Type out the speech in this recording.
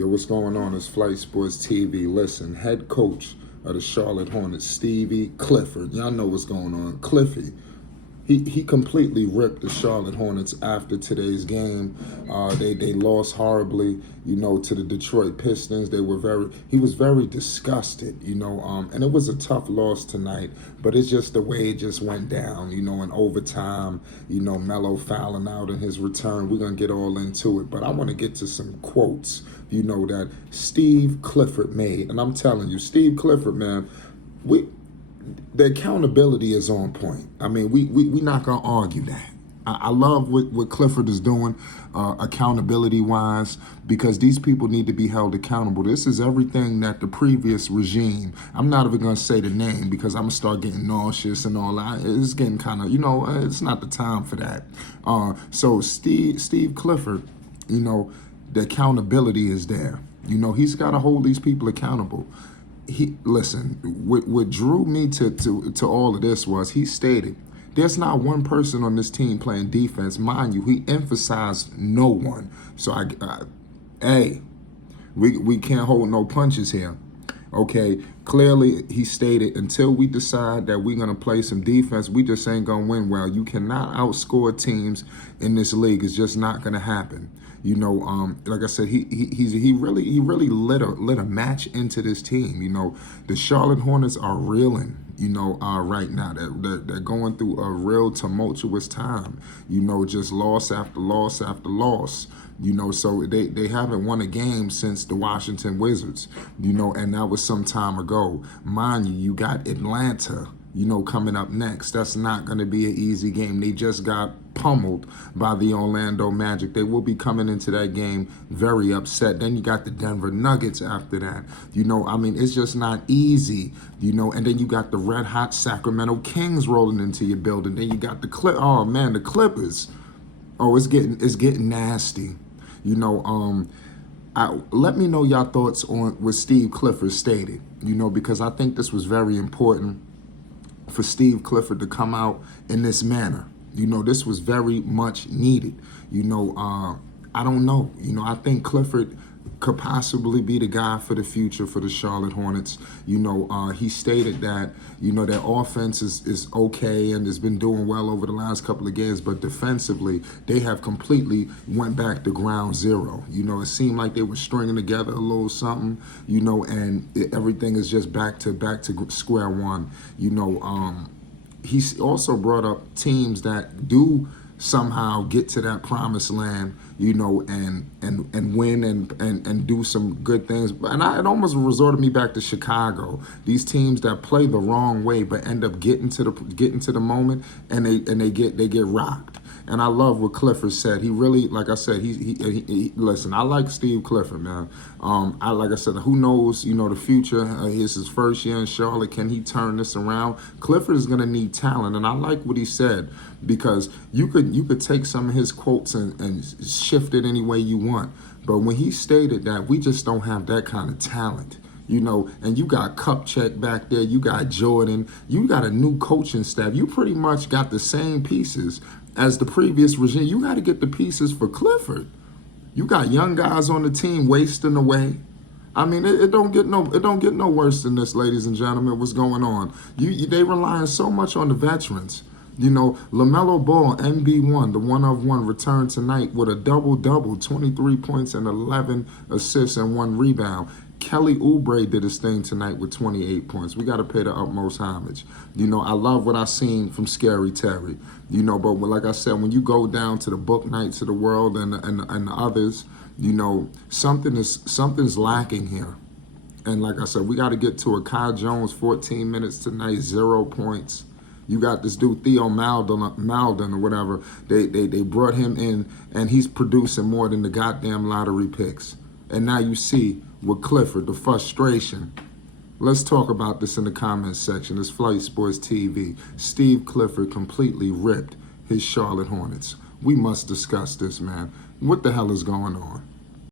Yo, what's going on? It's Flight Sports TV. Listen, head coach of the Charlotte Hornets, Stevie Clifford. Y'all know what's going on. Cliffy. He completely ripped the Charlotte Hornets after today's game. They lost horribly, to the Detroit Pistons. He was very disgusted, and it was a tough loss tonight, but it's just the way it just went down, in overtime, Melo fouling out in his return. We're going to get all into it, but I want to get to some quotes, that Steve Clifford made. And I'm telling you, Steve Clifford, man, the accountability is on point. I mean, we not gonna argue that. I love what Clifford is doing, accountability-wise, because these people need to be held accountable. This is everything that the previous regime, I'm not even gonna say the name because I'm gonna start getting nauseous and all that. It's getting kind of, it's not the time for that. So Steve Clifford, the accountability is there. He's got to hold these people accountable. Listen, what drew me to all of this was he stated, there's not one person on this team playing defense. Mind you, he emphasized no one. So, we can't hold no punches here. Okay, clearly he stated, until we decide that we're going to play some defense, we just ain't going to win well. You cannot outscore teams in this league. It's just not going to happen. Like I said, he really lit a match into this team. The Charlotte Hornets are reeling, right now. They're going through a real tumultuous time, just loss after loss after loss. So they haven't won a game since the Washington Wizards, and that was some time ago. Mind you, you got Atlanta, coming up next. That's not going to be an easy game. They just got pummeled by the Orlando Magic. They will be coming into that game very upset. Then you got the Denver Nuggets after that. It's just not easy, and then you got the red hot Sacramento Kings rolling into your building. Then you got the Clippers. Oh, it's getting nasty. Let me know your thoughts on what Steve Clifford stated, because I think this was very important for Steve Clifford to come out in this manner. This was very much needed. I don't know. I think Clifford could possibly be the guy for the future for the Charlotte Hornets. He stated that, their offense is okay and has been doing well over the last couple of games, but defensively, they have completely went back to ground zero. It seemed like they were stringing together a little something, and everything is just back to square one. He also brought up teams that do somehow get to that promised land, and win and do some good things. And it almost resorted me back to Chicago. These teams that play the wrong way but end up getting to the moment, and they get rocked. And I love what Clifford said. He really, like I said, he listen, I like Steve Clifford, man. Like I said, who knows, the future. It's his first year in Charlotte. Can he turn this around? Clifford is going to need talent. And I like what he said, because you could take some of his quotes and shift it any way you want. But when he stated that we just don't have that kind of talent, and you got Kupchak back there, you got Jordan, you got a new coaching staff. You pretty much got the same pieces as the previous regime. You got to get the pieces for Clifford. You got young guys on the team wasting away. It don't get no worse than this, ladies and gentlemen. What's going on? They relying so much on the veterans. LaMelo Ball, MB1, the one-of-one, returned tonight with a double-double, 23 points and 11 assists and 1 rebound. Kelly Oubre did his thing tonight with 28 points. We got to pay the utmost homage. I love what I seen from Scary Terry. But like I said, when you go down to the Book Knights of the world and the others, something's lacking here. And like I said, we got to get to a Kai Jones, 14 minutes tonight, 0 points. You got this dude, Theo Malden or whatever. They brought him in, and he's producing more than the goddamn lottery picks. And now you see with Clifford, the frustration. Let's talk about this in the comments section. It's Flight Sports TV. Steve Clifford completely ripped his Charlotte Hornets. We must discuss this, man. What the hell is going on?